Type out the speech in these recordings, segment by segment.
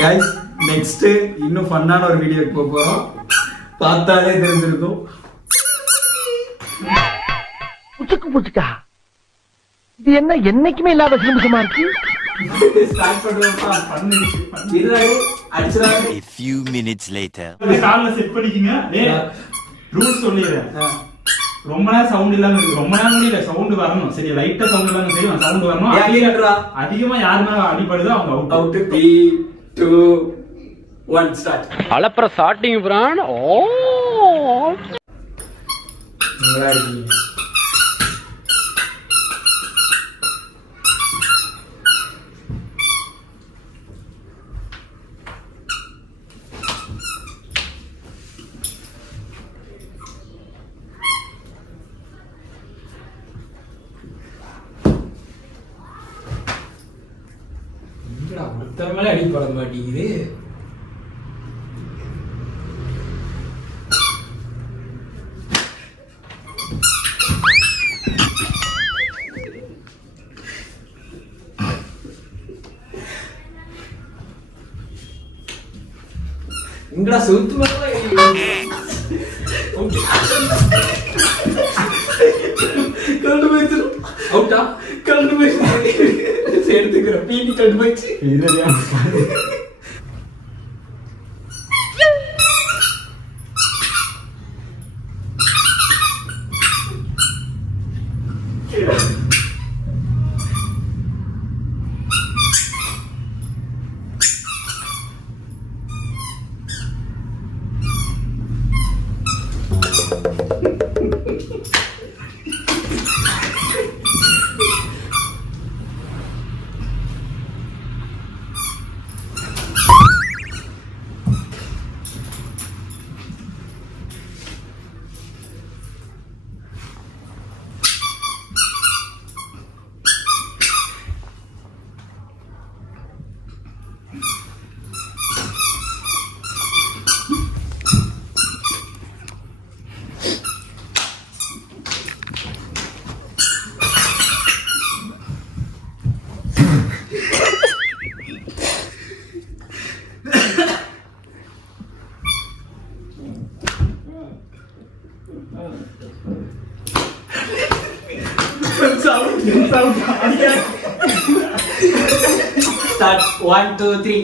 Guys next இன்னும் ஃபன்னான ஒரு வீடியோக்கு போக போறோம். பார்த்தாலே தெரிஞ்சிருக்கும். புச்சுக்கா இது என்ன என்னைக்குமே இல்லாத சிலுமிசமா இருக்கு. ஸ்டார்ட் பண்ணுவோம்ப்பா. இருடாடி அடிச்சறாங்க. A few minutes later. கால்ல செட் பண்ணிக்கங்க. ரூல்ஸ் சொல்லிடுறேன். ரொம்ப நேரம் சவுண்ட் இல்லாம இருக்கு. ரொம்ப நேரம் முடியல, சவுண்ட் வரணும். சரி, லைட்டா சவுண்ட் இல்லாம சரி, சவுண்ட் வரணும். அதிகமா யார் மேல அடிபடுதோ அவங்க அவுட். அவுட். 3 2 1 ஸ்டார்ட். அலப்பற ஸ்டார்டிங் பிரான். ஓ நல்லா இருக்கீங்க. ஒருத்தர் மேலே அடிப்பட மாட்டேங்குது. எங்கடா சொத்து மேல கண்டு போயிடுச்சு. அவுட்டா கண்டு போயிடுச்சு. எடுத்துக்கிறேன். பீட்டி கண்டு போயிடுச்சு. Start 1 2 3.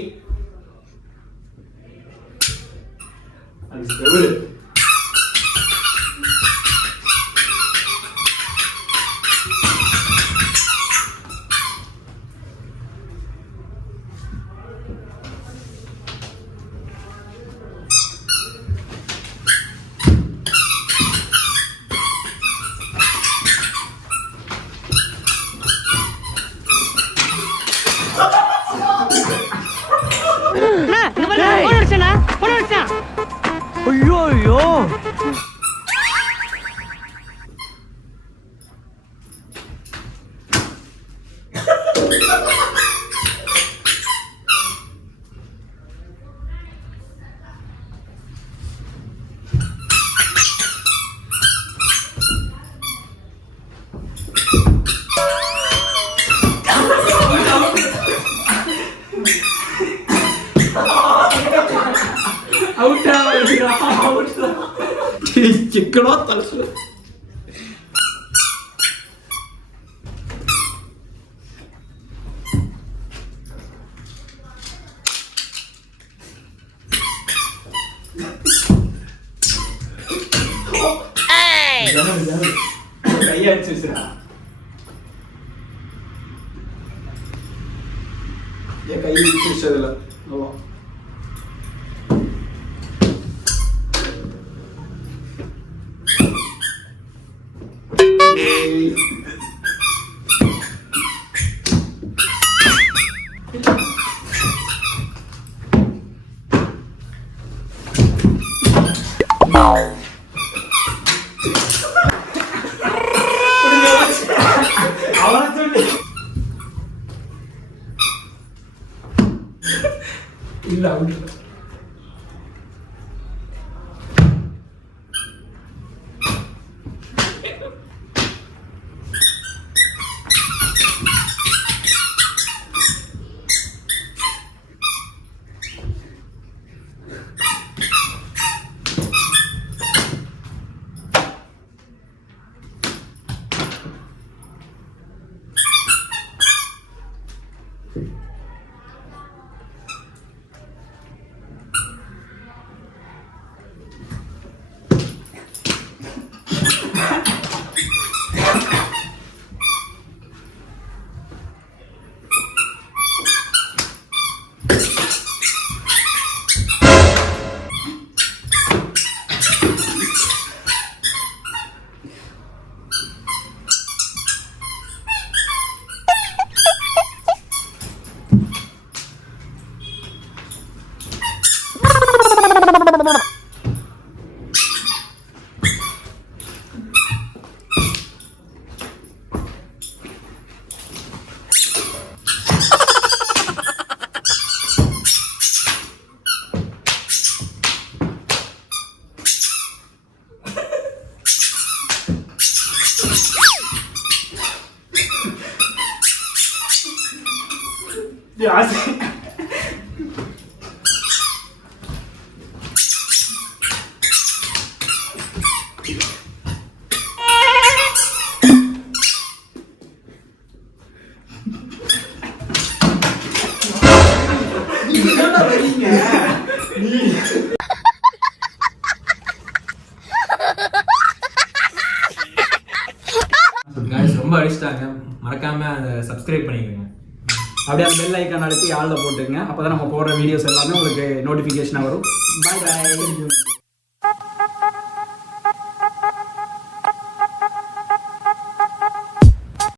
ஐயோ ஐயோ చిక్కడో తలుసు కయ్య చూసిరా కయ్యి చూసేదిలా இல்ல அவுட் ரொம்ப அடிச்சிட்டாங்க. மறக்காம அதை சப்ஸ்கிரைப் பண்ணிக்கோங்க. அப்படியே அந்த பெல் ஐக்கான் அழுத்தி ஆளில் போட்டுங்க. அப்போ தான் நம்ம போடுற வீடியோஸ் எல்லாமே உங்களுக்கு நோட்டிஃபிகேஷனாக வரும். பாய் பாய்.